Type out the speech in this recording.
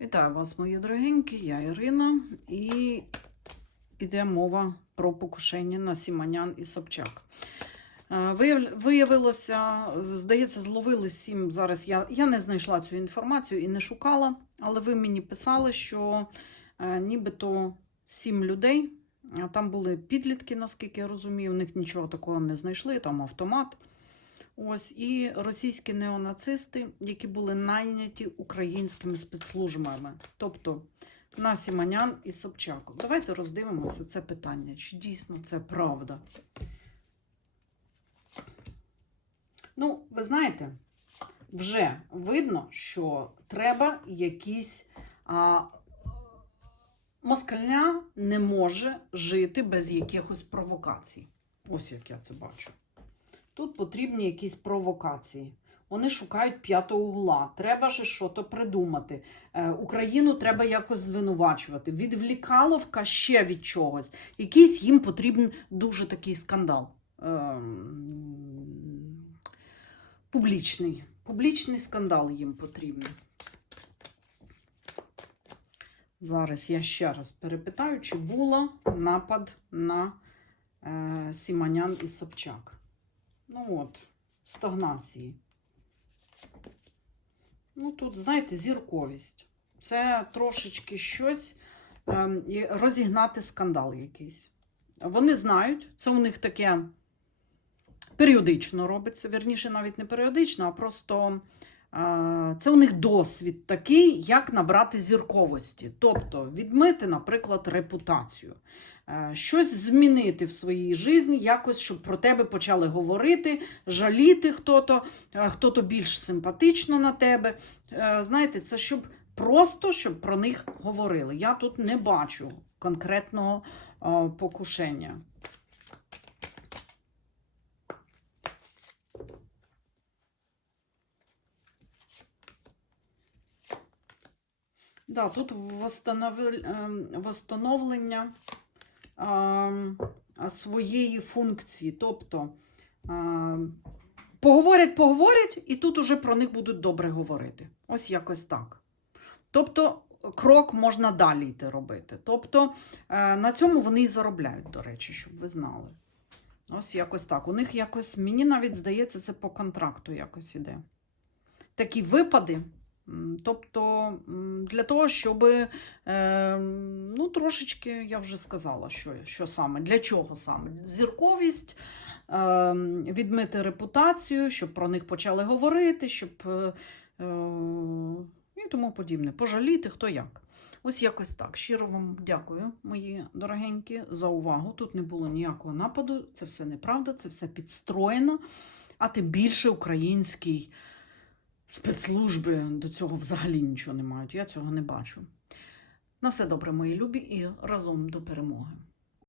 Вітаю вас, мої дорогенькі, я Ірина, і йде мова про покушення на Сіманян і Собчак. Е, Виявилося, здається, зловили сім. Зараз я, я не знайшла цю інформацію і не шукала, але ви мені писали, що е, нібито сім людей. Там були підлітки, наскільки я розумію, у них нічого такого не знайшли, там автомат. Ось і російські неонацисти, які були найняті українськими спецслужбами, тобто на Сіманян і Собчак. Давайте роздивимося це питання, чи дійсно це правда. Ну, ви знаєте, вже видно, що треба якісь. А, Москальня не може жити без якихось провокацій. Ось як я це бачу. Тут потрібні якісь провокації. Вони шукають п'ятого угла. Треба ж щось придумати. Е, Україну треба якось звинувачувати. Відвлікаловка ще від чогось. Якийсь їм потрібен дуже такий скандал. Ем, Публічний. Публічний скандал їм потрібен. Зараз я ще раз перепитаю, чи було напад на е, Сіманян і Собчак. Ну от, стагнації. Ну, тут, знаєте, зірковість. Це трошечки щось ем, розігнати скандал якийсь. Вони знають, це у них таке періодично робиться. Вірніше, навіть не періодично, а просто це у них досвід такий, як набрати зірковості. Тобто відмити, наприклад, репутацію. Е, Щось змінити в своїй житті, якось, щоб про тебе почали говорити, жаліти хто-то, е, хто-то більш симпатично на тебе. Е, Знаєте, це щоб просто щоб про них говорили. Я тут не бачу конкретного е, покушення. Да, тут ем, восстановлення ем, своєї функції. Тобто ем, поговорять, поговорять, і тут уже про них будуть добре говорити. Ось якось так. Тобто, крок можна далі йти робити. Тобто, е, на цьому вони і заробляють, до речі, щоб ви знали. Ось якось так. У них якось, мені навіть здається, це по контракту якось іде. Такі випади. Тобто для того, щоб е, ну, трошечки, я вже сказала, що, що саме, для чого саме? Зірковість, е, відмити репутацію, щоб про них почали говорити, щоб е, е, і тому подібне. Пожаліти хто як. Ось якось так. Щиро вам дякую, мої дорогенькі, за увагу. Тут не було ніякого нападу, це все неправда, це все підстроєно, а тим більше український спецслужби до цього взагалі нічого не мають. Я цього не бачу. На все добре, мої любі, і разом до перемоги.